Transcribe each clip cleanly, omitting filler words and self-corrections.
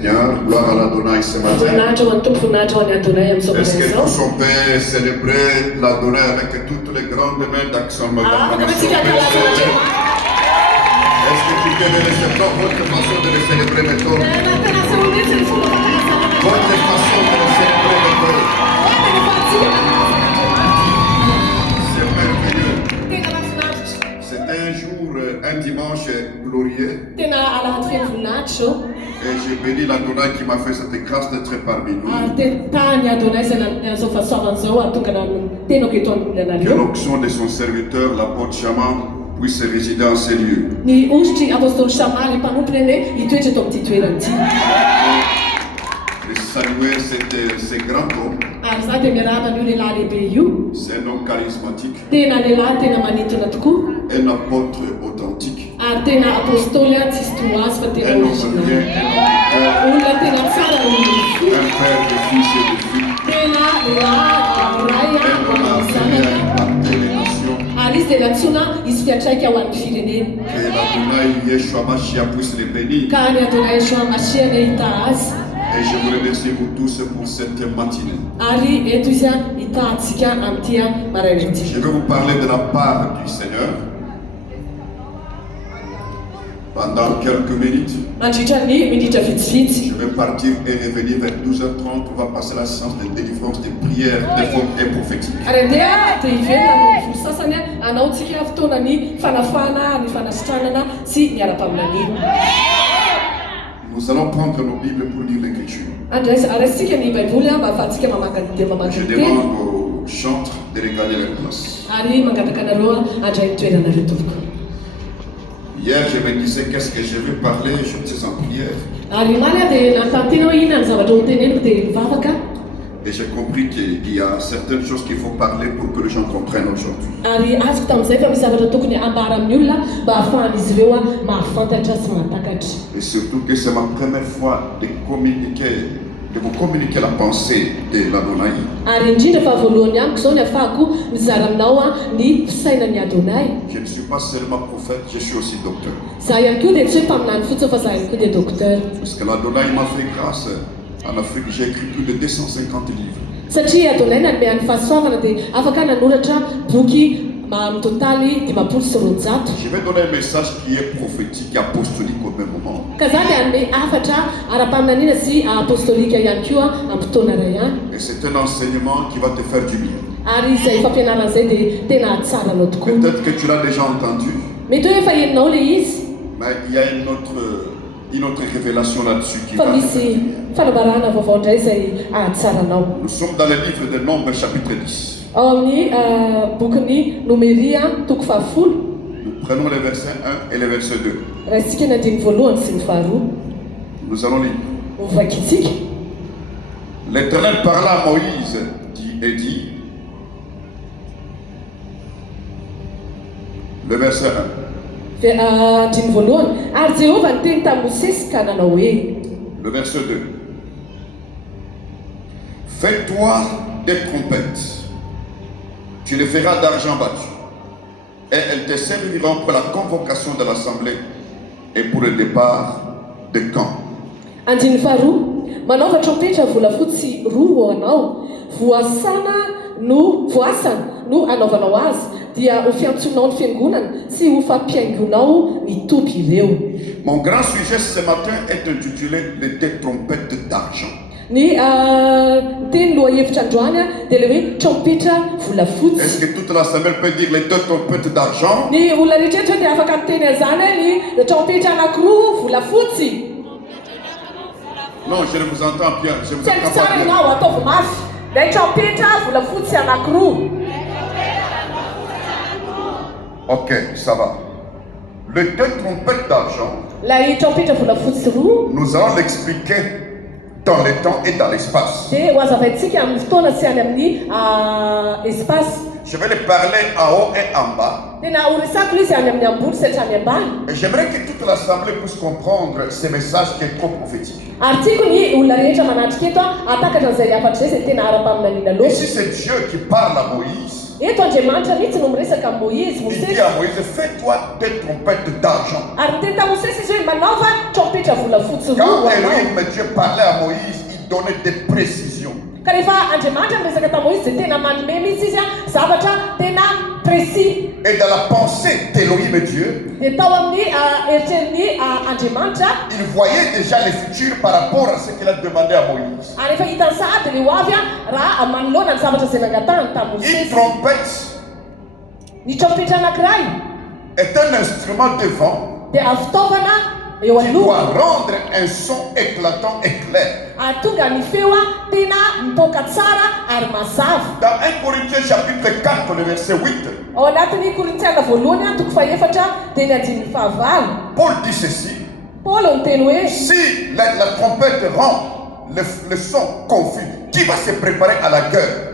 Seigneur, gloire à l'Adonai ce matin. Est-ce que tous on peut célébrer l'Adonai avec toutes les grandes mains d'action? Est-ce que tu peux me laisser votre façon de le célébrer maintenant? Votre façon de le célébrer maintenant. C'est merveilleux. C'était un jour, un dimanche glorieux. Et j'ai béni l'Adonai qui m'a fait cette grâce d'être parmi nous. Que l'onction de son serviteur, l'apôtre Shaman, puisse résider en ces lieux. Et saluer ces grands hommes. C'est un homme charismatique. Un apôtre authentique. Un homme bien, un père de fils et de filles. Un homme impacté les nations. Que l'Adonai Yeshua Mashiach puisse les bénir. Et je vous remercie vous tous pour cette matinée. Je vais vous parler de la part du Seigneur pendant quelques minutes. Je vais partir et revenir vers 12h30. On va passer la séance de délivrance, de prière, de forme et prophétique. Nous allons prendre nos Bibles pour lire l'Écriture. Je demande aux chantres de regarder leur place. Hier, je me disais qu'est-ce que je vais parler, je suis en prière. Et j'ai compris qu'il y a certaines choses qu'il faut parler pour que les gens comprennent aujourd'hui. Et surtout que c'est ma première fois de vous communiquer la pensée de l'Adonai. Je ne suis pas seulement prophète, je suis aussi docteur. Parce que l'Adonai m'a fait grâce. En Afrique, j'ai écrit plus de 250 livres. Je vais donner un message qui est prophétique et apostolique au même moment. Et c'est un enseignement qui va te faire du bien. Peut-être que tu l'as déjà entendu. Mais il y a une autre révélation là-dessus qui va te faire du bien. Nous sommes dans le livre de Nombres chapitre 10. Nous prenons les versets 1 et les versets 2. Nous allons lire. L'Éternel parla à Moïse et dit, le verset 1. Le verset 2. Fais-toi des trompettes. Tu les feras d'argent battu. Et elles te serviront pour la convocation de l'assemblée et pour le départ des camps. Mon grand sujet ce matin est intitulé les deux trompettes d'argent. Est-ce que toute l'assemblée peut dire les deux trompettes d'argent? Non, je ne vous entends bien. Je vous entends pas bien. Ok, ça va. Les deux trompettes d'argent, nous allons l'expliquer dans le temps et dans l'espace. Je vais les parler en haut et en bas. Et j'aimerais que toute l'assemblée puisse comprendre ce message qui est trop prophétique. Et si c'est Dieu qui parle à Moïse, Eto Andriamanitra mihitsy no miresaka Moïse. Il dit à Moïse, fais-toi des trompettes d'argent. Ary teny Mosesy izy hoe manaova trompetra volafotsy Quand roa. Elohim, Dieu parlait à Moïse, il donnait des précisions. Ka rehefa Andriamanitra miresaka ta Moïse dia tena manome mihitsy izy a zavatra tena précis. Et dans la pensée d'Elohim Dieu, Dia tao amin'ny eritrerin'ny Andriamanitra il voyait déjà les futurs par rapport à ce qu'il a demandé à Moïse. ary efa hitany sahady le ho avy a raha manoloana ny zavatra izay nangatahany tamin'ny Une Mosesy. trompette Ny trompetra anankiray est un instrument de vent dia fitaovana eo qui doit aloha rendre un son éclatant et clair. ahatonga ny feo a tena mipoaka tsara ary mazava. Dans 1 Corinthiens chapitre 4, le verset 8, Ao anatin'ny Korintiana voalohany a toko faefatra teny andininy fahavalo. Paul dit ceci, Paolo no teny hoe si la trompette rend le son confus, qui va se préparer à la guerre?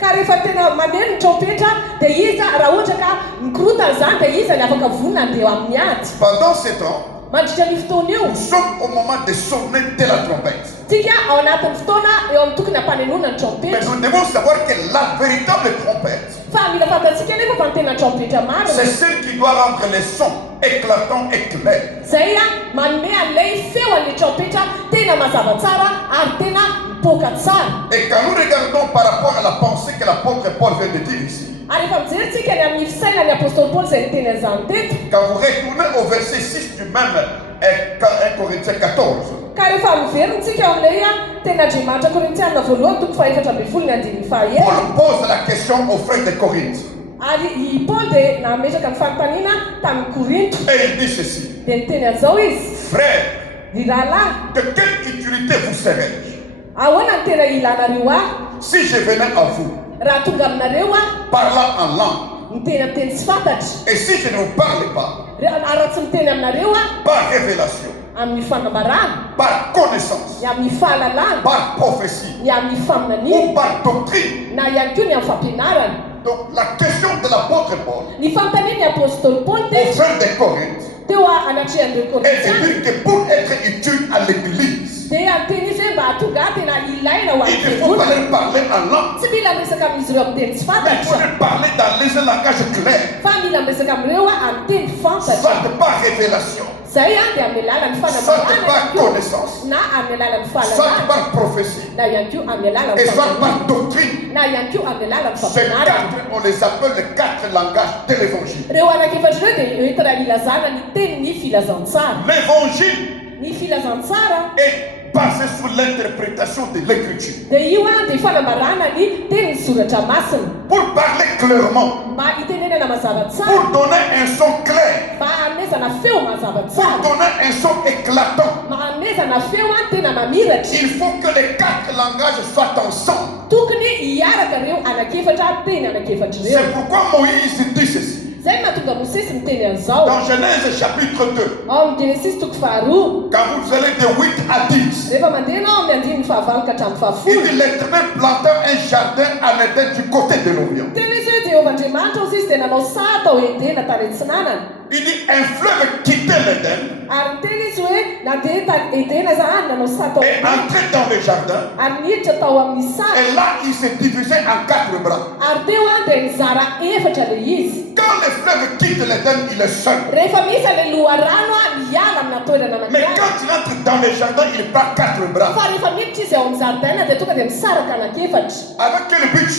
ka rehefa tena maneno ny trompetra dia iza raha ohatra ka mikorotana zany dia iza ny afaka vonina andeha amin'ny ady. Pendant ce temps, Mandritra ny fotoana io nous sommes au moment de sonner de la trompette. tsika ao anatin'ny fotoana eo amin'ny tokony hampanenona ny Mais trompetra. nous devons savoir que la véritable trompette, Fa mila fantatsika nefa fa ny tena trompetra c'est marina celle qui doit rendre les sons éclatants et clairs. zay a manome an'ilay feo an'ilay trompetra tena mazava tsara ary tena mipoaka tsara. Et quand nous regardons par rapport à la pensée que l'apôtre Paul vient de dire ici, Ary efa mijerytsika ny amin'ny fisaina ny apôstôly Paoly izay niteny an'izany teto. quand vous retournez au verset 6 du même 1 Corinthiens 14, Ka rehefa miveryntsika eo amin'ilay a tena Andriamanitra Korintiana voalohany toko faefatra ambin'ny folo ny andininy fahaenina. Paul pose la question aux frères de Corinthe. Ary i Paoly dia nametraka ny fanontaniana tamin'ny Korinto Et il dit ceci, dia niteny an'izao izy: frères, ry rahalahy, de quelle utilité vous serais-je ahoana ny tena ilanareo ahy si je venais à vous raha tonga aminareo a parlant en langue, miteny amin'ny teny tsy fantatra, et si je ne vous parle pas raha tsy miteny aminareo a par révélation, amin'ny fanambarana, par connaissance, ny amin'ny fahalalana, par prophétie ny amin'ny faminaniana, ou par doctrine? na ihany koa ny amin'ny fampianarana. Donc la question de l'apôtre Paul Ny fanontaniany apôstôly Paoly aux frères de Corinthe teo anatrehan'ireo est de Korintiana dire que pour être utile à l'église, dia teny izy hoe mba hatonga tena ilaina ho il ne faut pas an'nyfiangonana. leur parler en langue, Tsy mila miresaka amin'izy ireo amin'ny teny tsy mais il faut fantatra, leur parler dans les langages clairs, fa mila miresaka amin'ireo a amin'ny teny fantatra. soit par révélation, Zay a dia amin'ny alalan'ny soit par fanamarana connaissance, na amin'ny alalan'ny soit fahalalana, par prophétie, na ihany koa amin'ny alalan'ny et soit par fampianarana, doctrine. na ihany koa amin'ny alalan'ny Ces fampianarana. quatre, on les appelle les quatre langages de l'évangile. Reo anankiefatra ireo dia entina ilazana ny tenin'ny filazantsara. L'évangile Ny filazantsara est basé sur l'interprétation de l'écriture. dia io a dia fanamarana ny tenin'ny soratra masina Pour parler clairement, mba hitenenana mazava tsara, pour donner un son clair, mba hanomezana feo mazava pour tsara, donner un son éclatant, mba hanomezana feo a tena mamiratra. il faut que les quatre langages soient ensemble. Tokony hiaraka reo anankiefatra teny anankiefatra reo. C'est pourquoi Moïse dit ceci. Zay mahatonga Mosesy miteny an'izao Dans Genèse chapitre 2, ao amin'ny Genesis toko faharoa, quand vous allez de 8 à 10, rehefa mandeha anao amin'ny andininy fahavalo ka hatramin'ny il fahafolo, dit l'Éternel planta un jardin en Éden du côté de l'Orient. tena izy hoe Jehovah-Andriamanitra ozy izy dia nanao saha tao Edena tany antsinanana. Il dit un fleuve quittait l'Éden Ary miteny izy hoe nandeha tany Edena zany nanao saha tao et entrait dans le jardin. ary niditra tao amin'ny saha, Et là, il s'est divisé en quatre bras. ary teo a dia nizara efatra le izy. Quand le fleuve quitte l'Éden, il est seul. Rehefa misy le loharano a miala amina toerana Mais anankiray, quand il entre dans le jardin, il prend quatre bras. fa rehefa miditra izy ao amin'ny zaridaina dia tonga dia misaraka anankiefatra. Avec quel but?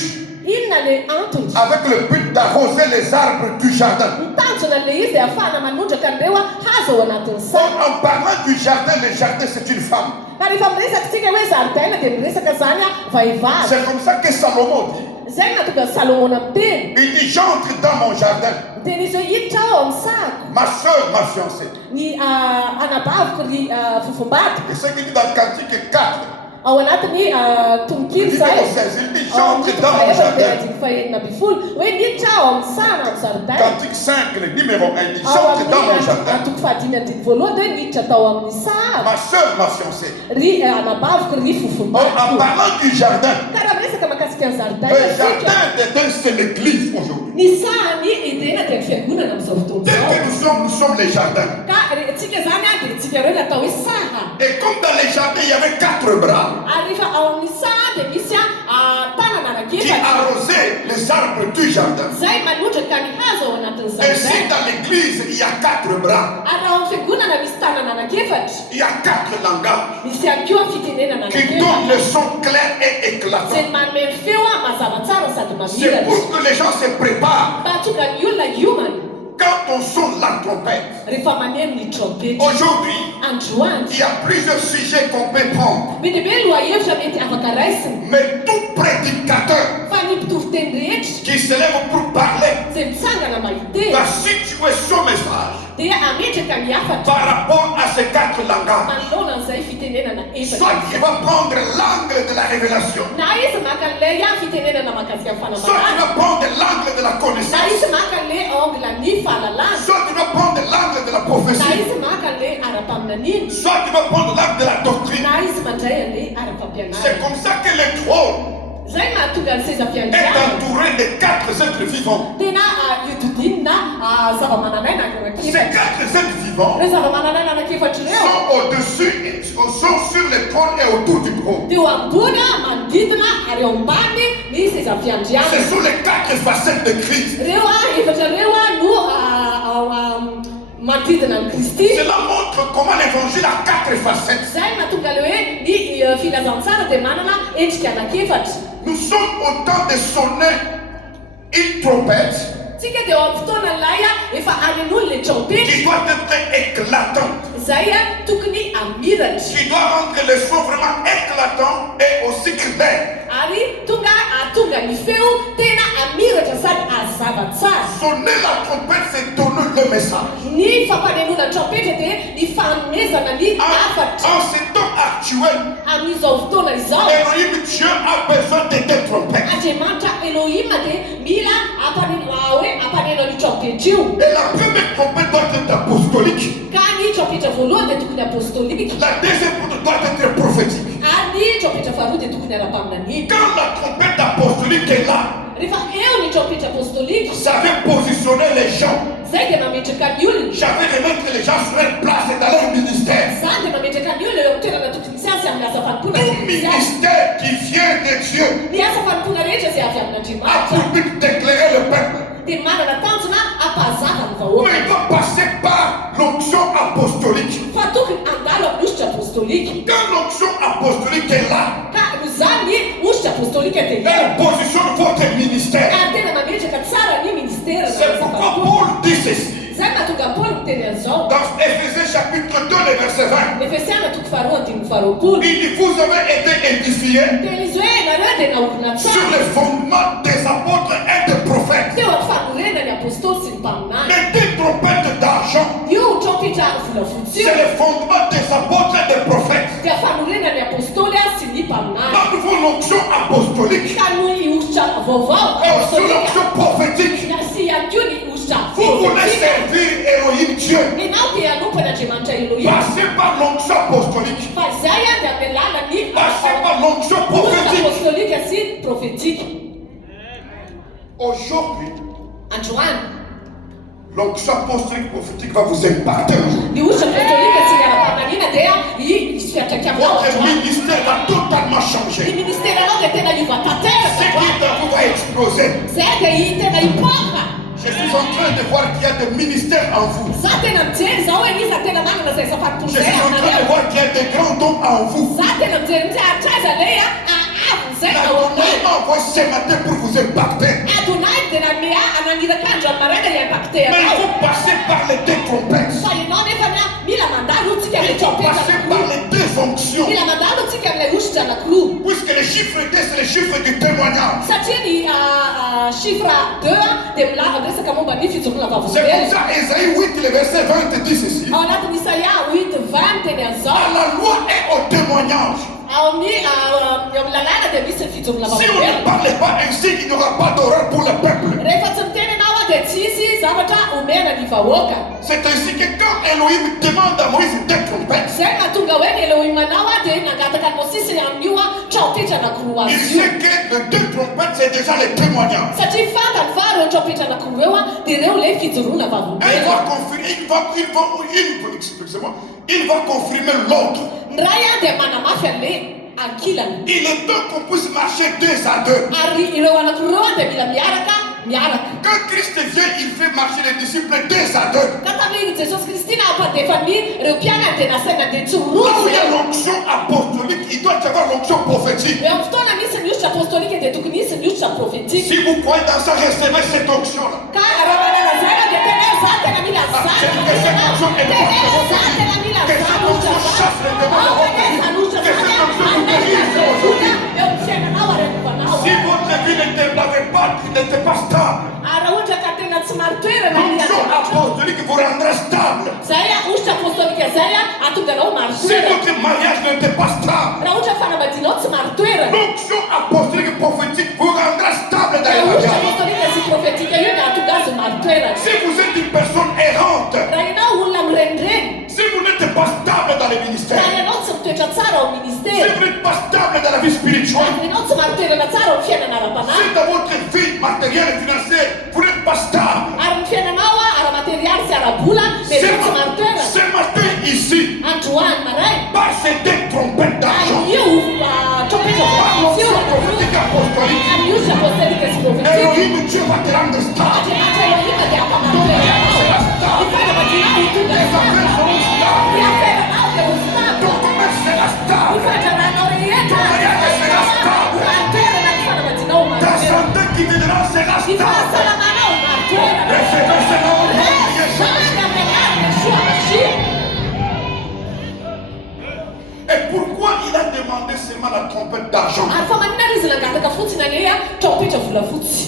Inona le antony? Avec le but d'arroser les arbres du jardin. Mitanjona le izy dia ahafahana manondraka an'ireo a hazo ao anatin'ny Donc, saha. en parlant du jardin, le jardin c'est une femme. Ka rehefa miresaka tsika hoe zaridaina dia miresaka zany a vehivavy. C'est comme ça que Salomon dit. Zay nahatonga Salomona miteny. Il dit, j'entre dans mon jardin. Miteny izy hoe hiditra ao amin'ny sahako. Ma soeur, ma fiancée. Ny anabaviko ry fofombata Et ce qu'il dit dans le Cantique 4, ao anatin'ny tononkiro zay. numéro 16, il dit, j'entre dans mon jardin. fahenina ambin'ny folo hoe miditra ao amin'ny sahana amin'ny zaridaina. Cantique 5, le numéro 1, il dit, Ao j'entre dans mon amin'ny jardin. atoko fahadimy andiny voalohany dia hoe miditra tao amin'ny sahako. Ma soeur, ma fiancée. Ry anabaviko ry En fofombata. parlant du jardin, Ka raha miresaka mahakasika ny le zaridaina jardin d'Éden, c'est l'église aujourd'hui. ny sahany Edena dia ny fiangonana amin'izao fotoana Dès izao. que nous sommes les jardins. Ka tsika zany a dia tsika ireo natao hoe saha. Et comme dans les jardins, il y avait quatre bras Ary rehefa ao amin'ny saha dia misy tanana qui anankiefatra arrosaient les arbres du du jardin. Zay manotraka ny hazo ao anatin'ny Ainsi, zaridaina. dans l'église, il y a 4 bras. Ary ao amin'ny fiangonana misy tanana anankiefatra. Il y a 4 langages Misy ihany koa fitenenana qui donnent anankiefatra. le son clair et Zay éclatant. manome feo mazava tsara sady C'est mamiratra. pour que les gens se préparent. Mba tonga ny olona hiomana Quand on sonne la trompette, rehefa maneno ny trompety. aujourd'hui, Androany. il y a plusieurs sujets qu'on peut prendre. Be dia be lohahevitra mety afaka raisina. Mais tout prédicateur Fa ny mpitoviteny rehetra qui se lève pour parler zay mitsangana mahiteny va situer son message dia ametraka ny afatra par rapport à ces 4 langages. manolona an'izay fitenenana Soit efatra. il va prendre l'angle de la révélation, Na izy maka an'ilay fitenenana mahakasika ny soit il fanamarana. va prendre l'angle de la Na connaissance, izy maka an'ilay angla ny fahalalana. soit il va prendre l'angle de la Na prophétie, izy maka an'ilay ara-paminaniny. soit il va prendre l'angle de la doctrine. Na izy mandray an'ilay C'est ara-pampianarana. comme ça que le trône Zay mahatonga ny seza est fiandriana. entouré de 4 êtres vivants. Tena hodidinina zava-manan'aina Ces anankiefatra. 4 êtres vivants Ireo zava-manan'aina anankiefatra ireo sont au-dessus, sont sur le trône et autour du trône. dia eo ambony manodidina ary eo ambany ny seza Ce fiandriana. sont les 4 facettes de Christ. Reo efatra reo no manodidina ny Kristy. Cela montre comment l'évangile a 4 facettes. Zay mahatonga le hoe ny filazantsara dia manana endrika anankiefatra. Nous sommes au temps de sonner une trompette Tsika dia eo amin'ny fotoanan'ilay efa anen'olona le trompety. qui doit être éclatante, Zay tokony amiratra. qui doit rendre le son vraiment éclatant et aussi clair. Ary tonga ny feo tena amiratra sady azava tsara. Sonner la trompette, c'est donner le message. Ny fampanenona trompetra dia ny fanomezana ny afatra. En ce temps actuel, Amin'izao fotoana izao Elohim, Dieu a besoin de tes trompettes. Andriamanitra Elohim dia mila ampaneno ny trompety io. Et la première trompette doit être apostolique. Ka ny trompetra voalohany dia tokony apostolika. La deuxième doit être prophétique. Ary ny trompetra faharoa dia tokony ara-paminaniny. Quand la trompette apostolique est là, Rehefa eo ny trompetra apostolika, ça veut positionner les gens. zay dia mametraka ny olona. J'avais remettre les gens sur leur place dans leur ministère. Zany dia mametraka ny olona eo amin'ny toerana tokony misy azy amin'ny asa fanompoana. Tout ministère qui vient de Dieu Ny asa fanompoana rehetra zay avy a amin'Andriamanitra pour but d'éclairer le peuple. dia manana tanjona ampahazava ny Mais vahoaka. il doit passer par l'onction apostolique. Fa tokony andalo amin'ny ositra apostolika. Quand l'onction apostolique est là, Ka noho zany ositra apostolika dia elle positionne votre ministère. ary tena mametraka tsara ny ministera na C'est asa pourquoi fanompoana. Paul dit ceci. Zay mahatonga Paoly miteny an'izao. Dans Éphésiens chapitre 2, le verset 20. Efesiana toko faharoa andimy faharoapolo. Il dit, vous avez été édifiés Teny izy hoe nareo dia naorina sur tsara le fondement des apôtres et des prophètes. teo amin'ny fanorena ny apôstôly sy ny mpaminany. Les 2 trompettes d'argent, Io trompetra volafotsy c'est le fondement des apôtres et des prophètes. dia fanorena ny apôstôly sy ny mpaminany. Là, nous avons l'onction apostolique Ka noho ny ositra vaovao et aussi apôstôlika l'onction prophétique. na sy ihany koa ny ositra Vous voulez profetika. servir Elohim Dieu. Ianao dia anompan'Andriamanitra Elohim. Passez par l'onction apostolique. Fa zay dia amin'ny alalany Passez par l'onction ositra prophétique. apôstôlika sy profetika. Aujourd'hui, Androany l'onction apostolique prophétique va vous impacter aujourd'hui. ny ositra apôstôlika sy ny ara-pamanina dia misy fiatraikaminao Votre androany. ministère va totalement Ny changer. ministeranao dia tena Ce hivatanteraka. qui est en vous va exploser. Zay dia tena hipoaka. Je suis en train de voir qu'il y a des ministères en vous. Za tena mijery zao hoe iza tena manana zay Je safatompo suis zay en train de anareo. voir qu'il y a des grands dons en vous. Za tena mijery mitsaharitraiza lay aavy zay La ao Lord aminay. m'a envoyé ce matin pour vous impacter. Adonai dia nanome ananiraka andro maraka hiampacte Mais il anao. faut passer par les 2 trompettes. Fa ianao nefa mila mandalo tsika Il le faut trompeta passer par anankiroa. les 2 onctions. Mila mandalo tsika le ositra anankiroa. Puisque le chiffre 2, c'est le chiffre du témoignage. Satria ny chiffre 2 dia miresaka momba ny fijoroana C'est comme vavolombelona. ça, Ésaïe 8, le verset 20 dit ceci. Ao anatin'ny Isaia 8:20 teny an'izao. À la loi et au témoignage. Ao amin'ny eo amin'ny lalàna dia misy fijoroana Si on ne vavolombelona. parlait pas ainsi, il n'y aura pas d'horreur pour le peuple. Rehefa tsy miteny ianao dia tsisy zavatra omena ny vahoaka. C'est ainsi que quand Elohim demande à Moïse 2 trompettes, Zay mahatonga hoe ny Elohimanao dia nangataka ny Mosesy amin'io trompetra anankiroa il azy io. sait que les 2 trompettes, c'est déjà les témoignages. Satria fantany fa reo trompetra anankiroa eo dia reo ilay fijoroana Et il vavolombelona. va confirmer, il va confirmer l'autre. Ny ray dia manamafy an'ilay ankilany. Il est temps qu'on puisse marcher 2 à 2. Ary ireo anankiroa dia mila miaraka miaraka. Quand Christ vient, il fait marcher les disciples 2 à 2. Kataminy Jesosy Kristy nampandefany ireo mpianany dia nasaina dia Là où il y a tsorozy. l'onction apostolique, il doit y avoir l'onction prophétique. Eo amin'ny fotoana misy ny ositra apostolika dia tokony hisy ny ositra profetika. Si vous croyez dans ça, recevez cette onction-là. Ka raha manana zay ianao dia tena za tena mila zany. Tena za tena mila zany ositra zany. Ao tena zany ositra zany andaika vola eo amin'ny fiainanao ary amovanao. Si votre vie n'était pas stable, Raha ohatra ka tena tsy maro toerana l'onction apostolique vous rendra stable. zay ositra apostolika zay atonga anao maro Si toerana. votre mariage n'était pas stable, Raha ohatra fanambadianao tsy maro toerana. l'onction apostolique prophétique vous rendra stable dans Raha le ohatra mariage. apostolika sy profetika io no atonga azy maro toerana. Si vous êtes une personne errante, Raha ianao olona mirenireny, si vous n'êtes pas stable dans les raha ministères, ianao tsy mitoetra tsara ao si ministera, vous n'êtes pas stable dans la vie spirituelle, raha ianao tsy maro toerana tsara ao fiainana ara-panahy, si dans votre vie matérielle et financière, vous n'êtes pas stable, ary ny fiainanao ara-materialy sy ara-bola dia tsy maro toerana. ce matin ici, Androany maray par ces 2 trompettes d'argent, anio trompetra par l'onction voatsio prophétique apostolique, aniosy apostolika sy profetika. Elohim, Dieu va te rendre stable. Andriamanitra Elohima dia ampamatoerana. Ny fanambadianao hitonga Les affaires seront stables. ny aferanao dia ho stable. Ton commerce sera Ny stable. fandraranao rehetra mariage sera stable. maro toerana ny fanambadianao maro Ta toerana. santé qui te donnera sera Ny stable. fahasalamanao maro toerana. Recevez ce nom de Jésus. Zaka menary Yeshua Mashiach. Et pourquoi il a demandé seulement la trompette d'argent? Ary fa maninona izy nangataka fotsiny ane trompetra volafotsy.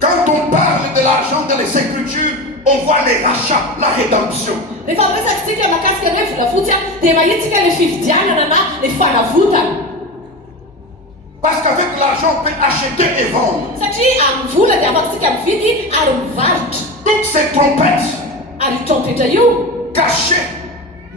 Quand on parle de l'argent dans les Écritures, on voit les rachats, la rédemption. Rehefa miresaka mahakasika ny hoe volafotsy dia mahitsika le fividianana na le fanavotana. Parce qu'avec l'argent, on peut acheter et vendre. Satria amin'ny vola dia afatsika mividy ary mivarotra. Donc ces trompettes Ary trompetra io cachent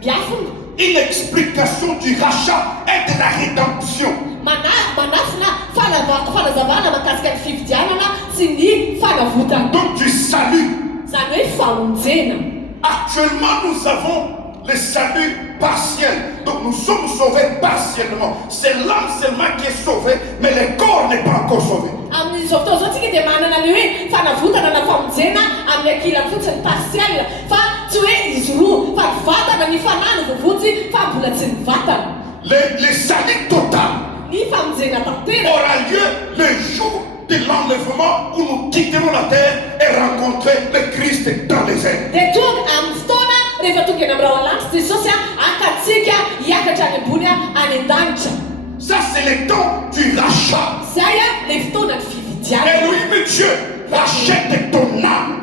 miafina une explication du rachat et de la rédemption. manafina fanazavana mahakasika ny fividianana sy ny fanavotana. Donc du salut. Zany hoe famonjena. Actuellement, nous avons le salut partiel. Donc nous sommes sauvés partiellement. C'est l'âme seulement qui est sauvée, mais le corps n'est pas encore sauvé. Amin'izao fotoana izao tsika dia manana le hoe fanavotana na famonjena amin'ny ankilany fotsiny partiel, fa tsy hoe izy roa fa ny vatana ny fanahy no vovotsy fa mbola tsy ny vatana. Le salut total Ny famonjena tantera aura lieu le jour de l'enlèvement où nous quitterons la terre et rencontrer le Christ dans les airs. dia tonga amin'ny fotoana rehefa tonga eny amin'ny raha lanitra Jesosy akatsika hiakatra any ambony any an-danitra. Ça, c'est le temps du rachat. Zay le fotoana ny fividianana. Elohim Dieu rachète ton âme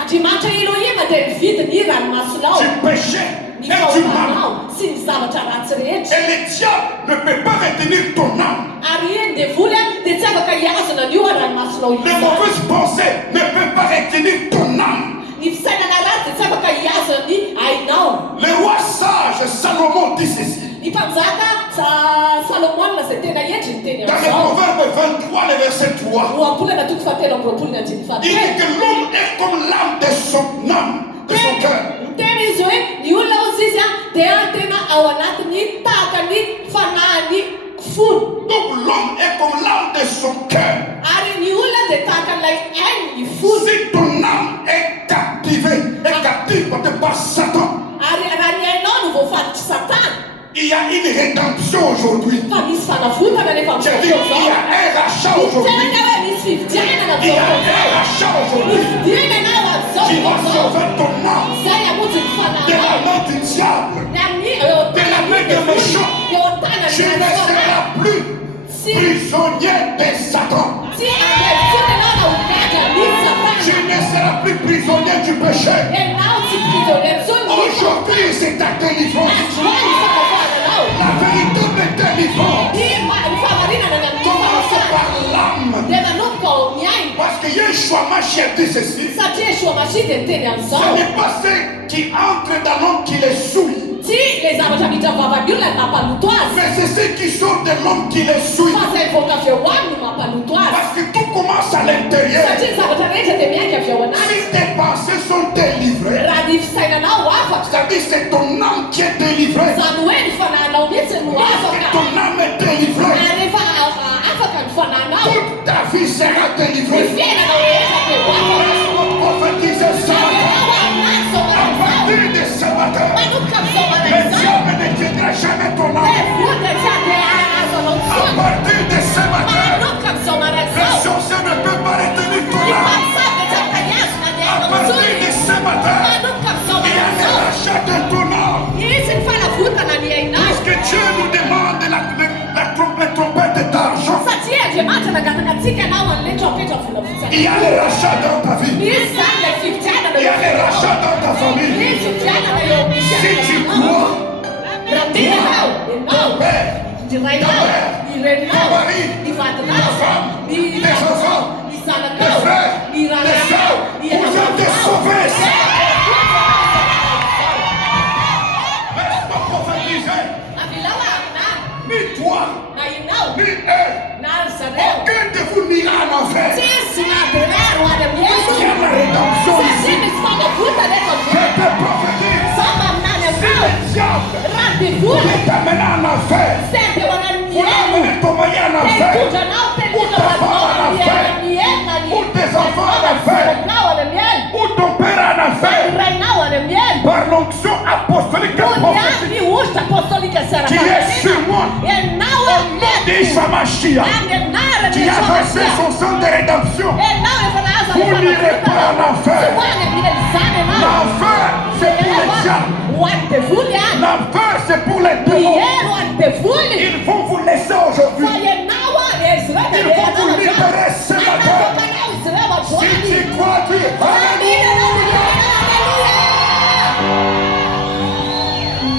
Andriamanitra Elohima dia mividy ny ranomasonao, du péché ny et du mal. fahotanao sy ny zavatra ratsy rehetra. Et le diable ne peut pas retenir ton âme. Ary eny dia vola dia tsy afaka hiazona an'io ranomasonao Les mauvaises pensées ne peuvent pas retenir ton âme. ny fisainana ratsy dia tsy afaka hiazona ny ainao. Le roi sage Salomon dit ceci. Ny mpanjaka Salomona zay tena endry ny teny Dans le amin'izao. Proverbe 23, le verset 3, Roapolana toko fahatelo amby roapolo ny andiny il fahatelo. dit que l'homme est comme l'âme de son âme, de son cœur. Miteny izy hoe ny olona ozy izy dia tena ao anatiny tahaka ny fanahiny fony. Donc l'homme est comme l'âme de son cœur. Ary ny olona dia tahaka n'ilay ainy ny fony. Si ton âme est captive par Satan, Ary raha ny ainao no voafatitry Satana, il y a une rédemption aujourd'hui. fa misy fanavotana nefa J'ai dit, il y a un rachat aujourd'hui. tena hoe misy fividianana Il y a amin'izao un fotoana. rachat aujourd'hui Fividianana ao amin'izao qui va fotoana izao. sauver ton âme Zay amonjy ny de la fananao. main du diable. De la main des méchants. Je ne serai plus prisonnier de Satan. Je ne serai plus prisonnier du péché. Aujourd'hui, c'est ta délivrance. La véritable délivrance commence par l'âme. Parce que Yeshua Mashiach dit ceci. Ce n'est pas ceux qui entrent dans l'homme qui les souillent. Mais c'est ceux qui sortent de l'homme qui les souillent. Parce que tout commence à l'intérieur. Si tes pensées sont délivrées, c'est-à-dire c'est ton âme qui est délivrée. Lorsque ton âme est délivrée, toute ta vie sera délivrée. Fiena na uweza kuwako. Laisse-moi prophétiser ce matin. À partir de ce matin, le diable ne tiendra jamais ton âme. À partir de ce matin, le sorcier ne peut pas retenir ton âme. À partir de ce matin, il y a le rachat de ton âme. Puisque Dieu nous demande la trompette d'argent. Il y a le rachat dans ta vie. Il y a le rachat dans ta famille. Si tu crois, ton père, ta mère, ton mari, ta femme, tes enfants, tes frères, tes soeurs, vous êtes sauvés. Laisse-moi prophétiser. Ni toi, ni eux, aucun de vous n'ira en enfer. Il y a la rédemption ici. Je te prophétise. Si le diable voulait t'amener en enfer, voulait amener ton mari en enfer, ou ta femme en enfer, ou tes enfants en enfer, ou ton père en enfer, par l'onction apostolique et prophétique qui est sur moi, au nom d'Issa Mashiach, qui a versé son sang de rédemption, vous n'irez pas en enfer. L'enfer, c'est pour les diables. L'enfer, c'est pour les démons. Ils vont vous laisser aujourd'hui. Ils vont vous libérer ce matin. Si tu crois, tu es.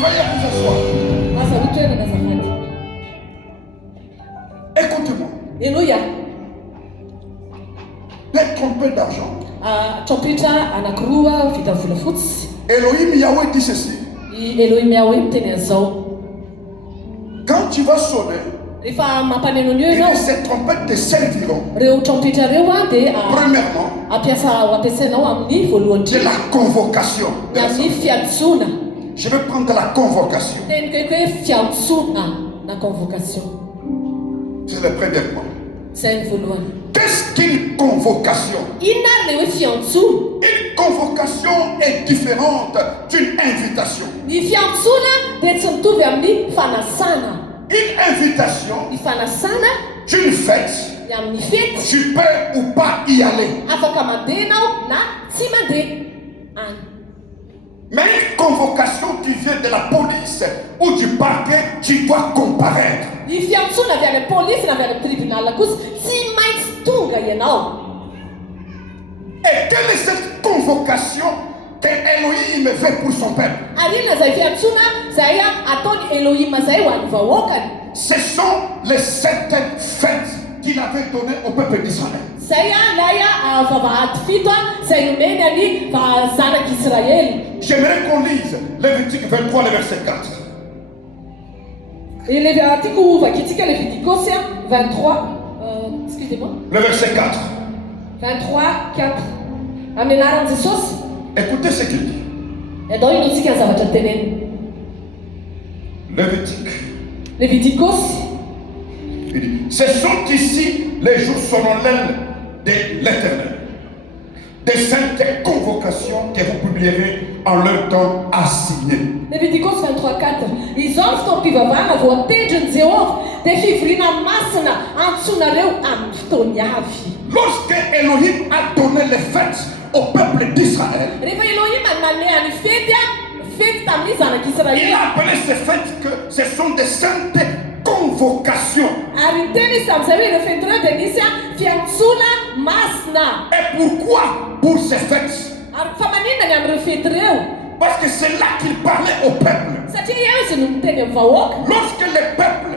Veuillez vous asseoir. Écoutez-moi. Les trompettes d'argent. Trompeta anakiroa vita volafotsy. Elohim Yahweh dit ceci. Elohim Yahweh miteny an'izao. Quand tu vas sonner, Rehefa mampaneno ny eo et ianao, ces trompettes te serviront. reo trompeta reo dia Premièrement, ampiasainao amin'ny voalohany c'est la convocation. ny amin'ny fiantsona. Je vais prendre la convocation. Teniko hoe fiantsona na convocation. C'est le premier point. Zay ny voalohany. Qu'est-ce qu'une convocation? Inona ary le hoe fiantsona? Une convocation est différente d'une invitation. Ny fiantsona dia tsy mitovy amin'ny fanasana. Une invitation, Ny fanasana d'une fête, ny amin'ny fety tu peux ou pas y aller. afaka mandeha ianao na tsy mandeha any. Mais une convocation qui vient de la police ou du parquet, tu dois comparaître. Ny fiantsona avy any polisy na avy any tribunal kosa tsy maintsy tonga ianao. Et quelle est cette convocation que Elohim fait pour son peuple? Ary inona zay fiantsona zay ataony Elohim zay ho an'ny vahoakany? Ce sont les 7 fêtes qu'il avait données au peuple d'Israël. Zay lay vavahady fito zay nomeny any zanak'Israely. J'aimerais qu'on lise Lévitique 23, le verset 4. Et le tiako vakitsika Levitikosy 23, excusez-moi, Le verset 4. 23, 4. Amin'ny anaran'i Jesosy, Écoutez ce qu'il dit. ianao inotsika ny zavatra teneny. Lévitique. Levitikosy, Il dit, ce sont ici les jours solennels de l'Éternel, des saintes convocations que vous publierez en leur temps assigné. Levitikosy 23, 4. Izao fotoam-pivavahana voatendrin'i Jehovah dia fivoriana masina antsonareo amin'ny fotoany avy. Lorsque Elohim a donné les fêtes au peuple d'Israël, Rehefa Elohim nanome any fety tamin'ny il zanak'Israely. a appelé ces fêtes que ce sont des saintes convocations. Ary niteny izy tamin'izay hoe ireo fetireo dia nisy fiantsona masina. Et pourquoi pour ces fêtes? Ary fa maninona ny amin'ireo fetireo? Parce que c'est là qu'il parlait au peuple. Satria eo izy no miteny amin'ny vahoaka. Lorsque le peuple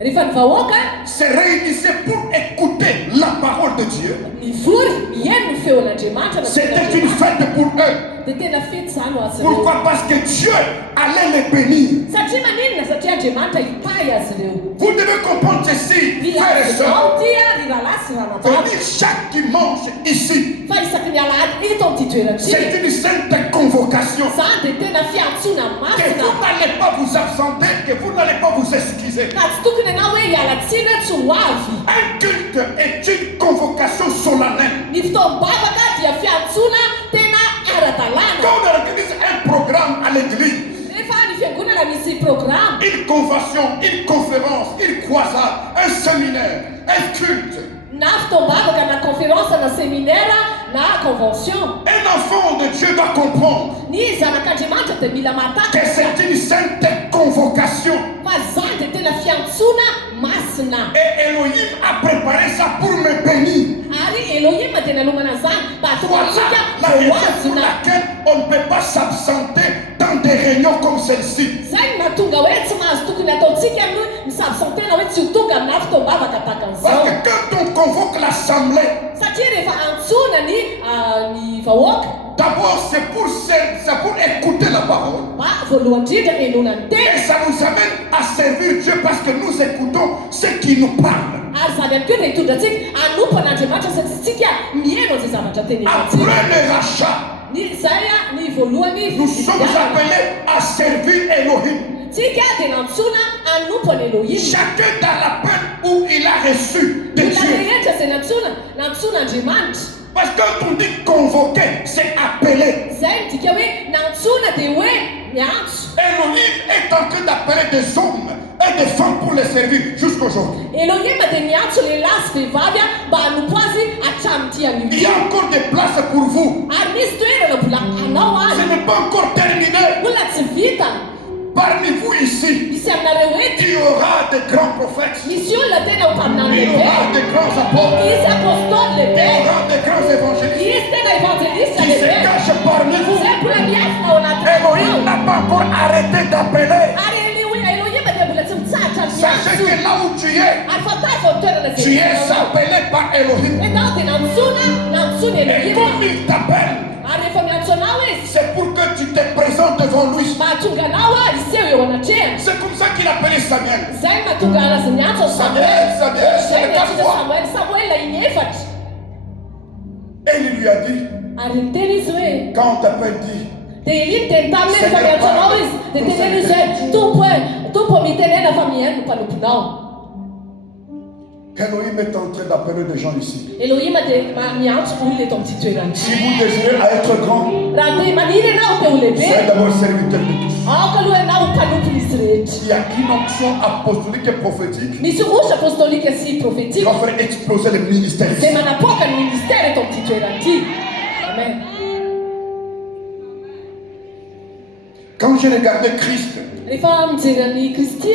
Rehefa ny vahoaka se réunissait pour écouter la parole de Dieu, mivory mihaino ny feon'Andriamanitra na c'était une fête pour eux. dia tena fety zany ho azy ireo. Pourquoi? Parce que Dieu allait les bénir. Satria maninona? Satria Andriamanitra hitahy azy ireo. Vous devez comprendre ceci, frères et sœurs. Ao tia ry rahalahy sy rahavavy Venir chaque dimanche ici, fa isaky ny alahady eto amin'ity toerana ity c'est une sainte convocation. convocation. Zande tena fiantsona Que vous masina. n'allez pas vous absenter, que vous n'allez pas vous excuser. Ka tsy tokony ianao hoe hiala tsiny tsy ho avy. Un culte est une convocation solennelle. Ny fotoam-bavaka dia fiantsona tena ara-dalàna. Quand on organise un programme à l'église, Rehefa ny fiangonana misy programme, une convention, une conférence, une croisade, un séminaire, un culte, na fotoam-bavaka na conférence na séminaire na convention, un enfant de Dieu doit comprendre ny zanak'Andriamanitra dia mila que mahataka c'est une sainte convocation. fa zany dia tena fiantsona masina. Et Elohim a préparé ça pour me bénir. Ary Elohim dia nalomana zany mba Voilà ahatonga la antsika raison pour voazina. laquelle on ne peut pas s'absenter dans des réunions comme celle-ci. Zay nahatonga hoe tsy mahazo tokony ataontsika no misabsantena hoe tsy ho tonga amina fotoam-bavaka tahaka Parce an'izao. que quand on convoque l'assemblée, Satria rehefa antsona ny vahoaka, d'abord c'est pour écouter la parole. voalohany indrindra enona ny Et tena. ça nous amène à servir Dieu parce que nous écoutons ce qui nous parle. Ary zany ihany koa dia hitondra antsika hanompo an'Andriamanitra satria tsika mihaino izay zavatra tenenintsika. Après le rachat, Zay ny voalohany nous sommes appelés à servir Elohim. tsika dia nantsona hanompo any Elohim. Chacun dans l'appel où il a reçu de Olona Dieu. rehetra izay nantsona Andriamanitra. Parce que quand on dit convoquer, c'est appeler. Zay midika hoe nantsona dia hoe miantso. Elohim est en train d'appeler des hommes et des femmes pour les servir jusqu'aujourd'hui. Elohim dia miantso lehilahy sy vehivavy mba hanompo azy hatramin'ity Il y a encore des places pour vous. Ary misy toerana mbola anao Ce azy. n'est pas encore terminé. Olona tsy vita. Parmi vous ici, Misy aminareo eto. il y aura des grands prophètes. Misy olona tena ho mpaminany Il y lehibe. aura des grands apôtres. Misy apôstôly Il y lehibe. aura des grands évangélistes Misy tena evangelista qui se lehibe. cachent parmi vous. Zay mbola miafina ao Elohim anatinao. n'a pas encore arrêté d'appeler. Ary Elohim dia mbola tsy mitsahatra ny Sachez miantso. que là où tu es, Ary fantazy ao toerana tu zay. es appelé par Elohim. Enao dia nantsony Et Elohim. comme il t'appelle, Ary rehefa miantso anao izy, c'est pour que tu te présentes devant lui. mahatonga anao iseho eo anatrehany. C'est comme ça qu'il appelait Samuel. Zay mahatonga anazy miantso Samuel, Samuel, c'est Zay le 4 miantsona fois. Samuel inefatra. Et il lui a dit, Ary niteny izy hoe, quand on t'appelle, dis, dia Eli niteny taminy rehefa miantso anao izy, dia teneny izy hoe tompo mitenena fa mihaino no mpanomponao. Elohim est en train d'appeler des gens ici. Elohim dia miantso olona eto amin'ity toerana ity. Si vous désirez être grand, Raha te manina ianao te ho soyez lehibe, d'abord serviteur de tous. aoka aloha ianao mpanompony izy rehetra. Il y a une onction apostolique et prophétique Misy osy apostolika sy qui profetika va faire exploser le ministère izay ici. manapoaka ny ministère eto amin'ity toerana ity. Amen. Quand j'ai regardé Christ, Rehefa mijery an'i Kristy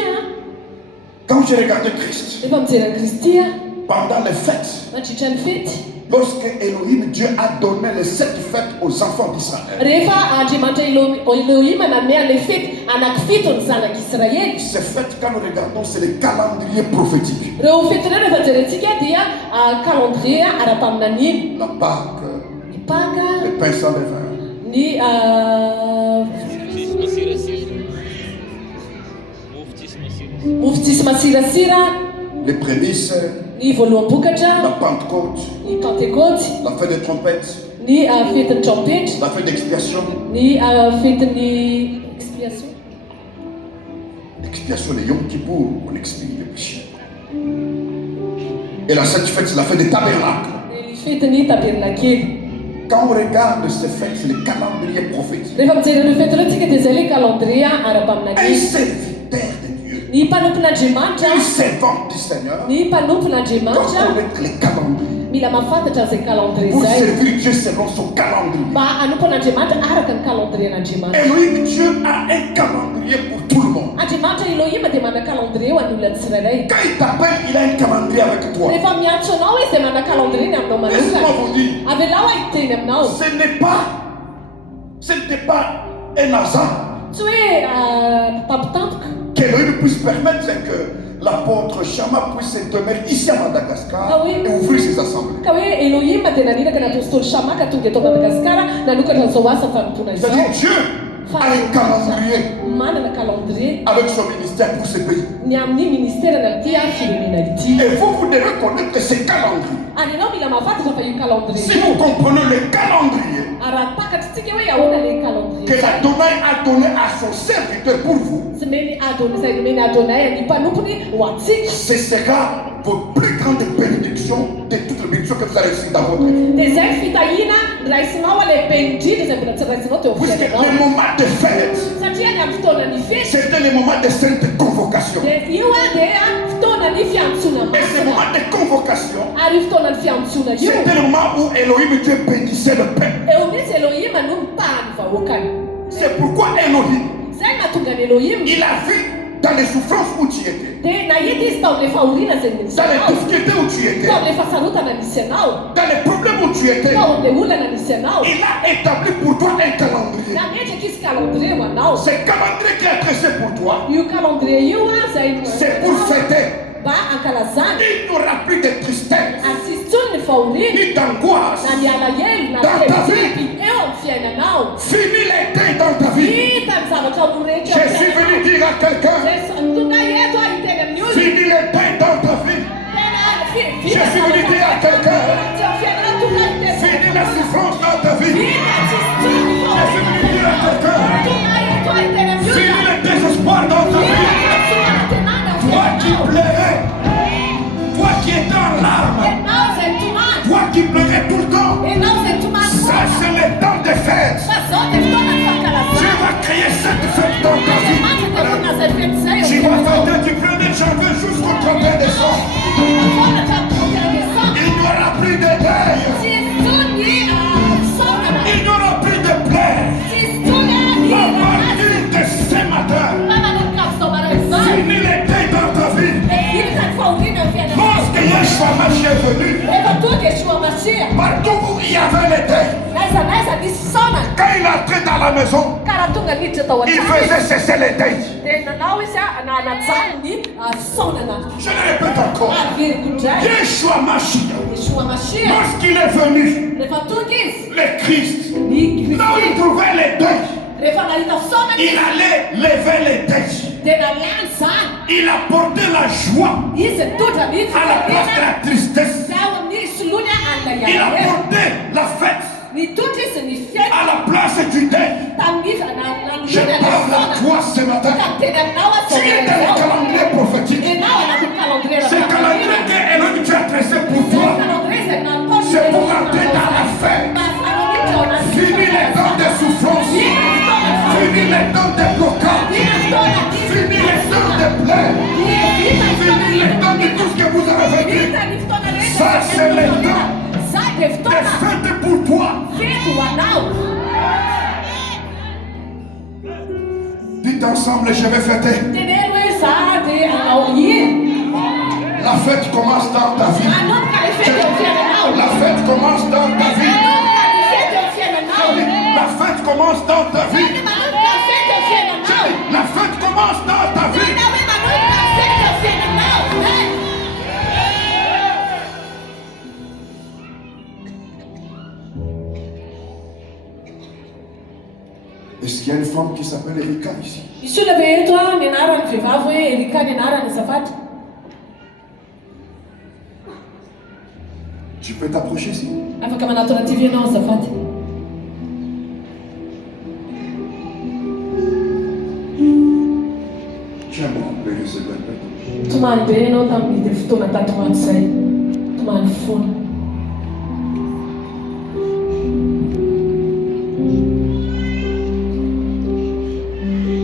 quand j'ai regardé Christ, rehefa mijery an'i Kristy pendant les fêtes, mandritra ny fety, lorsque Elohim, Dieu a donné les 7 fêtes aux enfants d'Israël, rehefa Andriamanitra Elohim nanome an'ilay fety anankifito ny zanak'Israely. ces fêtes, quand nous regardons, c'est le calendrier prophétique. Reo fety ireo rehefa jerentsika dia calendrier ara-paminan'iny. La Pâque, Ny Paka, le pain sans levain, ny mofo tsisy masirasira, les prémices, ny voaloham-bokatra, la Pentecôte, ny Pentecôte, la fête des trompettes, ny fetin'ny trompetra, la fête d'expiation. ny fetin'ny expiation. L'expiation de Yom Kippour, on expie les péchés. Et la 7 fête, c'est la fête des tabernacles. Ny fetin'ny tabernakely. Quand on regarde ces fêtes, c'est le calendrier prophétique. Rehefa mijery ireo fety ireo tsika dia izay ilay calendrier Un ara-paminan'iny. serviteur de Dieu, Ny mpanompon'Andriamanitra, un servant du Seigneur, ny doit mpanompon'Andriamanitra connaître les calendriers. mila mahafantatra izay calendrier Pour zay. servir Dieu selon son calendrier. Mba hanompo an'Andriamanitra araka ny calendrier an'Andriamanitra. Elohim, Dieu a un calendrier pour tout le monde. Andriamanitra Elohim dia mana calendrier ho an'ny olona tsirairay. Quand il t'appelle, il a un calendrier avec toi. Rehefa miantso anao izy dia mana calendrier ny aminao Laisse-moi manokana. vous dire, Avelao ahiteny aminao. ce n'était pas un hasard Tsy hoe tampotampoka. qu'Elohim puisse permettre que l'apôtre Chama puisse demeurer ici à Madagascar Ah oui. et ouvrir ses assemblées. Ka hoe Elohim dia naniraka ny apôstôly Shamaka tonga eto Madagasikara nanokatra izao asa fanontona izao. C'est-à-dire Dieu a un calendrier Manana calendrier avec son ministère pour ce pays. ny amin'ny ministère n'ity firenena ity. Et vous devez connaître ce calendrier. Ary ianao mila mahafantatra fa io calendrier Si io. vous comprenez le calendrier, Ary raha takatry tsika hoe ahoana ilay calendrier que l'Adonai a donné à son serviteur pour vous, ce sera votre plus grande bénédiction de toutes les bénédictions que vous allez réussir dans votre vie. Puisque les moments de fête, c'était les moments de sainte convocation. Et ces moments de convocation, c'était le moment où Elohim Dieu bénissait le peuple. C'est pourquoi Elohim, il a vu dans les souffrances où tu étais, dans les difficultés où tu étais, dans les problèmes où tu étais, il a établi pour toi un calendrier. Ce calendrier qui est tracé pour toi, c'est pour fêter. Il n'y aura plus de tristesse, ni d'angoisse dans ta vie. Fini les deuils dans ta vie. Je suis venu dire à quelqu'un, fini les deuils dans ta vie. Je suis venu dire à quelqu'un, fini la souffrance dans ta vie. Je suis venu dire à quelqu'un, fini le désespoir dans ta vie. Toi qui pleurais, toi qui étais en larmes, toi qui pleurais tout le temps, ça c'est le temps de fête. Dieu va créer cette fête dans ta vie. Tu vas fêter du 1er janvier jusqu'au 31 décembre. Il n'y aura plus de deuil. Il n'y aura plus de pleurs. À partir de ce matin, fini les deuils dans ta vie. Lorsque Yeshua Mashiach est venu, partout où il y avait les deuils, quand il entrait dans la maison, il faisait cesser les deuils. Je le répète encore. Yeshua Mashiach, lorsqu'il est venu, le Christ, là où il trouvait les deuils, il allait lever les deuils. Il apportait la joie à la place de la tristesse. Il apportait la fête à la place du deuil. Je parle à toi ce matin. Tu es dans le calendrier prophétique. Ce calendrier que Elohim Dieu a tracé pour toi, c'est pour entrer dans la fête. Fini les temps de souffrance. Fini les temps de blocage. Fini les temps de pleurs. Fini les temps de tout ce que vous avez vécu. Ça c'est le temps de fête pour toi. Dites ensemble, je vais fêter. La fête commence dans ta vie. La fête commence dans ta vie. La fête commence dans ta vie. La fête commence dans ta vie. Est-ce qu'il y a une femme qui s'appelle Erika ici? Tu peux t'approcher ici. J'aime beaucoup bénir ce bébé.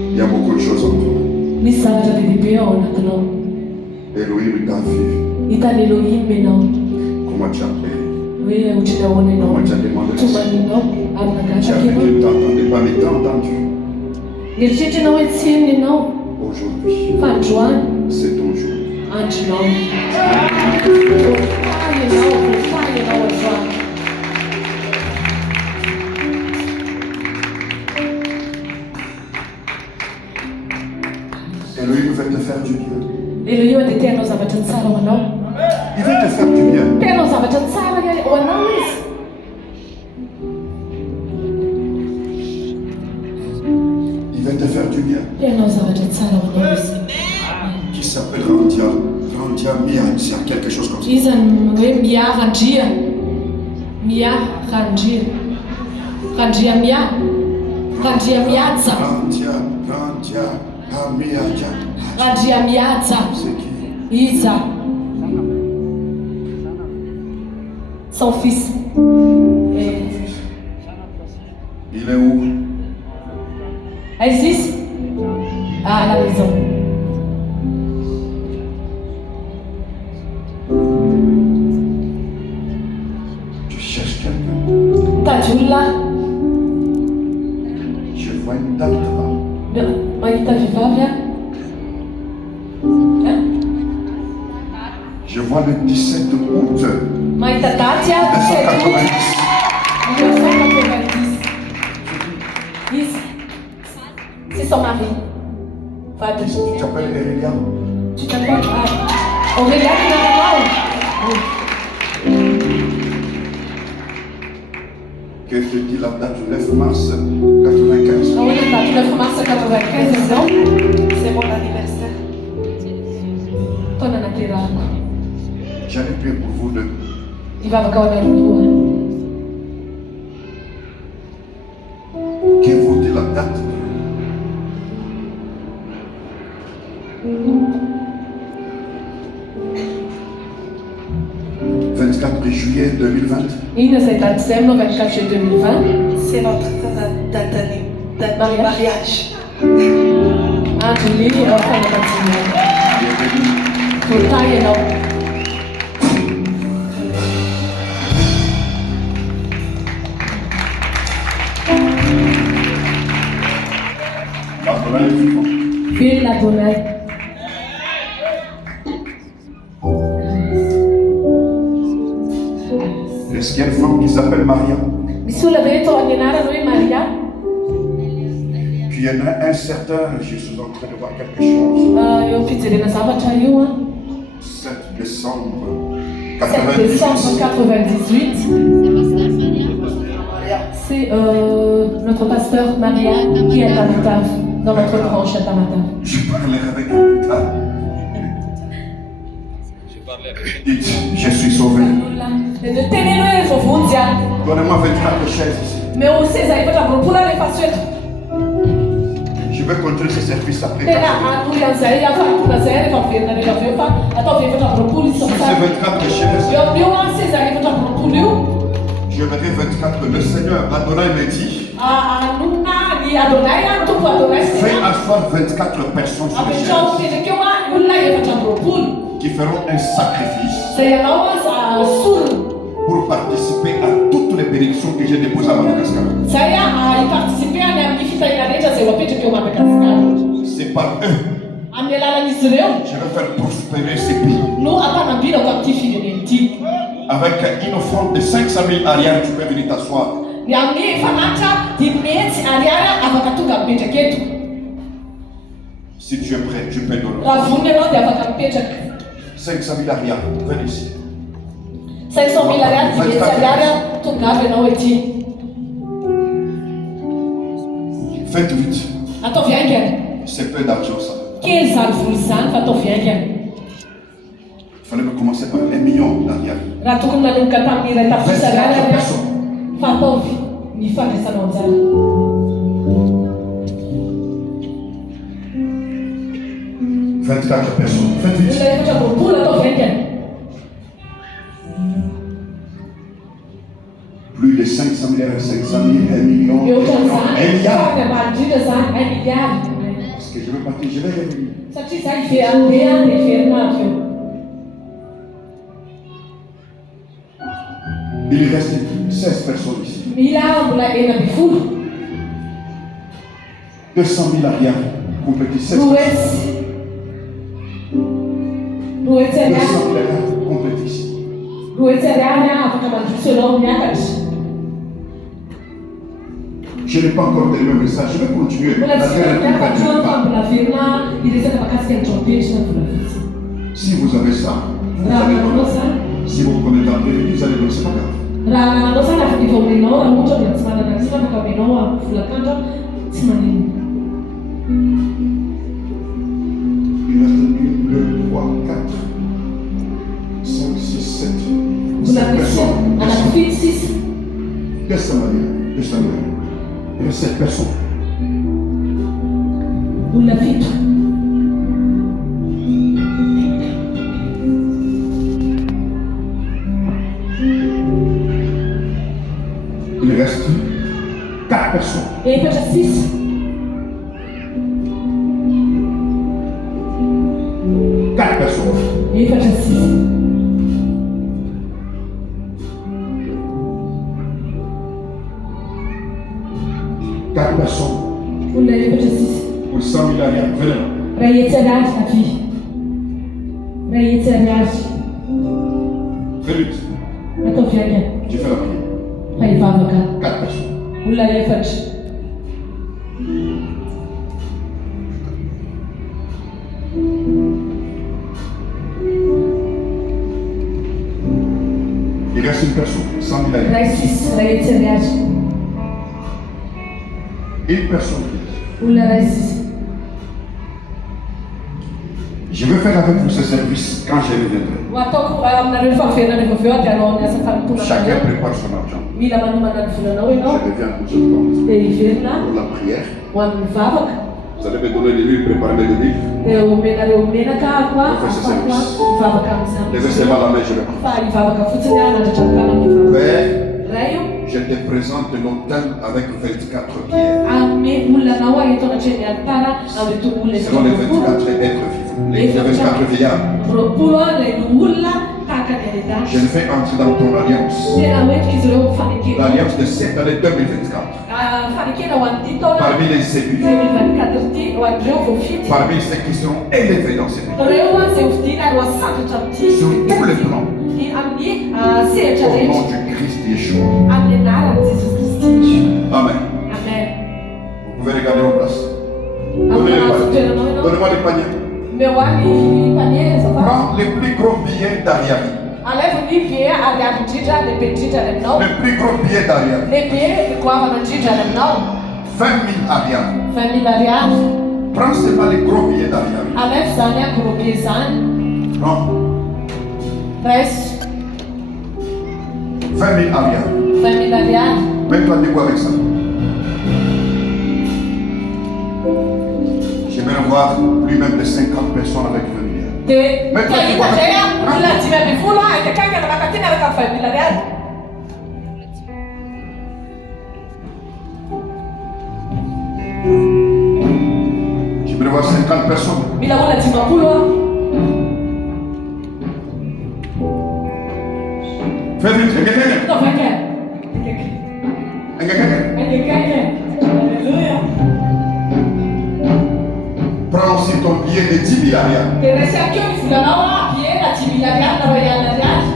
Il y a beaucoup de choses en toi. Elohim t'a vu. Comment tu as prié? Comment tu as demandé? Tu as vu que tu n'entendais pas, mais tu as entendu. Aujourd'hui, c'est ton jour. Elohim veut te faire du bien. Il veut te faire du bien. Il veut te faire du bien. Qui s'appelle Randia Mia, c'est quelque chose comme ça. Randria mihaja. Randia, Amiaja. Randria mihaja. C'est qui? Iza. Son fils. Et... Il est où? Isis? Ah, à la maison. Tu cherches quelqu'un? Tajula. Je vois une date là. Maïta Vivavia. Hein? Je vois le 17 août Maïta Tatia. 1990. 1990. C'est son mari. Fadi. Tu t'appelles Erelia? Tu t'appelles Aurélia Kinamao. Que te dit la date du 9 mars 95? Ah oui, le 9 mars 95, C'est mon anniversaire. ton anatera. J'allais prier pour vous deux. Il va encore dans le tour. Qui vous dit la date? « 24 juillet 2020. Il c'est à décembre 24 juillet 2020. C'est notre date de mariage. Ah, tu lis, enfin, le bâtiment. Bienvenue. Tout le temps, il est là. Fille la Donai. Est-ce qu'il y a une femme qui s'appelle Maria? Bisula veto allenare noi Maria. Puis il y en a un certain, je suis en train de voir quelque chose. Io fizzerei una sabato io. 7 décembre 7 décembre 98. C'est notre pasteur Maria qui est à Matave, dans notre branche à Matave. Je parlais avec vous plus tard. Dites, je suis sauvé. Tenelo fofunzia. Donnez-moi 24 chaises ici. Mais aussi, ça va être pour la facile. Je vais continuer ce service après. Tena anulia sai ya fa kuna sere fa ferna ne fa fa ata fe fa propuli so Sur sa. ces 24 chaises, Io anse sa che fa propuli. je verrai 24. Le Seigneur Adonai me dit, Nunna di Adonai anto fu Adonai fais se. asseoir 24 personnes sur les Abbiamo chaises che wa nulla e fa propuli. qui feront un sacrifice Se ya no sa sul. pour participer à toutes les bénédictions que j'ai déposées à Madagascar. Saya ai participer a magnifica in regia se wapete che ma Madagascar. C'est par eux Amela la nisreo. je vais faire prospérer ces pays. No apana bino kwa tifi de nti. Avec une offrande de 500 000 arrières, tu peux venir t'asseoir. Niamni fanata di mezzi ariara avakatuka pete ketu. Si tu es prêt, tu peux donner. Ravunelo di avakapete. 500 000 arrières, viens ici. 600.000 ragazzi di Italia toccava noi ti. 28. Atto fianche. C'est peu d'argent ça. Che il san fulsan fatto fianche. Il fallait me commencer par 1 million d'arrières. Ratu come non catammi reta fusa 24 gara. personnes. Fatto mi fa che stanno alzando. 24 personnes. Faites vite. Lei facciamo pure atto fianche. Plus de 500 000, 500 000, 1 million, 1 Io milliard. san, ne mangi san ai miliardi. Parce que je veux partir, je vais revenir. Sa ci sai che anche fermato. Il reste 16 personnes ici. Milano la era di full. 200 000 arrières. Complétez 16 personnes. Ruez 200 000 ragazzi. arrières. Complétez ici. Ruez ragazzi facciamo solo miacaci. Je n'ai pas encore terminé le message. Je vais continuer. Quella La guerre signora est che facciamo pas. con la firma di destra la casca in trompete sulla fissa. Si vous avez ça, vous Rana allez non donner. sa. Si vous prenez dans le vous allez donner. C'est pas grave. Rana non sa na fatti fomino, a molto di smana na sima ka fomino sulla canto. Simani. Il reste 1, 2, 3, 4, 5, 6, 7. Una 7 personnes. persona, alla fitsis. 200 manières. 200 manières. Il reste 7 personnes. olona fito. Il reste 4 personnes. Efatra sisa. 4 personnes. Efatra sisa. Quatre personnes Olona efatra sisa. pour 100 000 ariary. Venez là. Ray hetsy ariary navy. Ray hetsy ariary. Venez vite. Ataovy any. J'ai fait la prière. Fa hivavaka. 4 personnes. Olona efatra. Il reste une personne, 100 000 ariary. Ray sisa. Ray hetsy ariary. Une personne qui dit, Olona ray sisa. je vais faire avec vous ce service quand je reviendrai. Ho ataoko aminareo rehefa miverina rehefa avy eo dia anao miasa fanompoana Chacun anareo. prépare son argent. Mila manomana ny volanao Je ianao reviens pour ce temps. dia hiverina Pour la prière, ho amin'ny mivavaka vous allez me donner des livres, préparer mes livres. dia omenareo menaka ako a Professeur afako a service. mivavaka amin'izany. Laissez-moi la main, je vais prier. Fa hivavaka fotsiny a nandratra mikana mivavaka. Père, Ray io je te présente l'autel avec 24 pierres. ame olona anao a eto anatreny altara amin'reto olona Selon les 24 êtres vivants, les 24 vieillards. roapolo a ilay olona tahaka ny any an-danitra. Je le fais entrer dans ton alliance. Tena hoentika izy ireo mifanekena. L'alliance de cette année 2024. Fanekena ho an'ity taona Parmi les élus, 2024 ity ho an'ireo voafity. parmi ceux qui seront élevés dans cette année. Reo a izay hovidiana ary ho asatotra amin'ity. Sur tous les plans, Amin'ny sehatra au nom rehetra du Christ Yeshua. amin'ny anaran'i Jesosy Kristy. Amen. Amen. Vous pouvez regarder vos places. Amin'anazy toeranao ianao. Donnez-moi les paniers. Meo any mpaniera zafady. Prends les plus gros billets d'Ariari. Alevo ny be ariary indrindra lehibe indrindra any aminao. Les plus gros billets d'Ariari. Lehibe goavana indrindra any aminao. 20 000 Ariari. 20 000 ariary. Prends seulement les gros billets d'Ariari. Alevo zany a gorobe zany. Prends Raiso 20 000 Ariari. 20 000 ariary. Mets-toi debout avec ça. J'aimerais voir plus même de 50 personnes avec 20 000. Dia Mety tahita atiako zay a aty. olona 5 a akaiky manakatiny araka 20 000 ariary. J'aimerais voir 50 personnes. Mila olona 50 a. Fais vite, Ataovy any. Akaiky. Alleluia. Prends aussi ton billet de 10 000 Ariari. Dia resy akeo ny volanao a biena 10 000 ariary na royal ariary.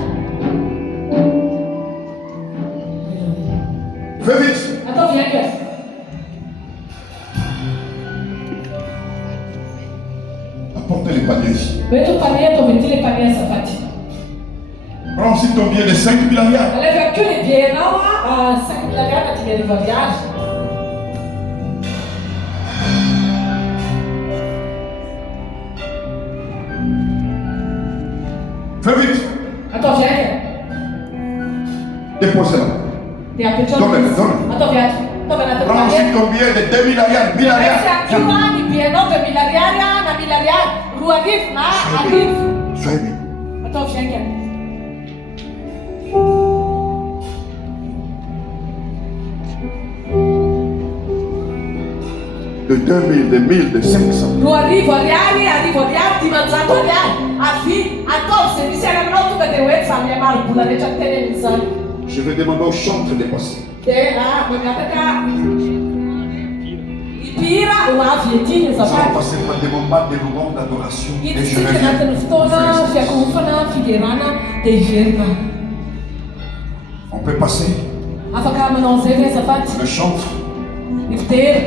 Fais vite. Ataovy any. Apportez les paniers ici. Rehetra mpania ataovy ity le mpania azafady. Prends aussi ton billet de 5 000 Ariari. Alevy akeo le bienao a 5 000 ariary na 10 000 ariary. Fais vite. Ataovy any. Déposez-la. Dia apetrao. Donne. Ataovy any. Ataovy anaty Prends aussi mpania. ton billet de 2 000 Ariari. 1000 Resy Ariari. akeo a ny bienao 2 000 ariary a na 1000 ariary. 2 arivo na arivo. Soyez bien. Ataovy any. De 2000, de 1000, de 500. 2 arivo ariary, arivo ariary, 500 ariary. Avy ataovy izay misy any aminao tonga dia hoe samy maro-bola rehetra ny tenen'izany. Je vais demander au chantre de passer. Dia magataka hipihira ho avy ety ny Nous allons azafady. passer par des moments de louange, d'adoration. Et je Hiditsika anatin'ny reviens. fotoana fiakorofana fiderana dia hiverina. On peut passer. Afaka manao an'izay ve azafady? Le chantre. Ny fitery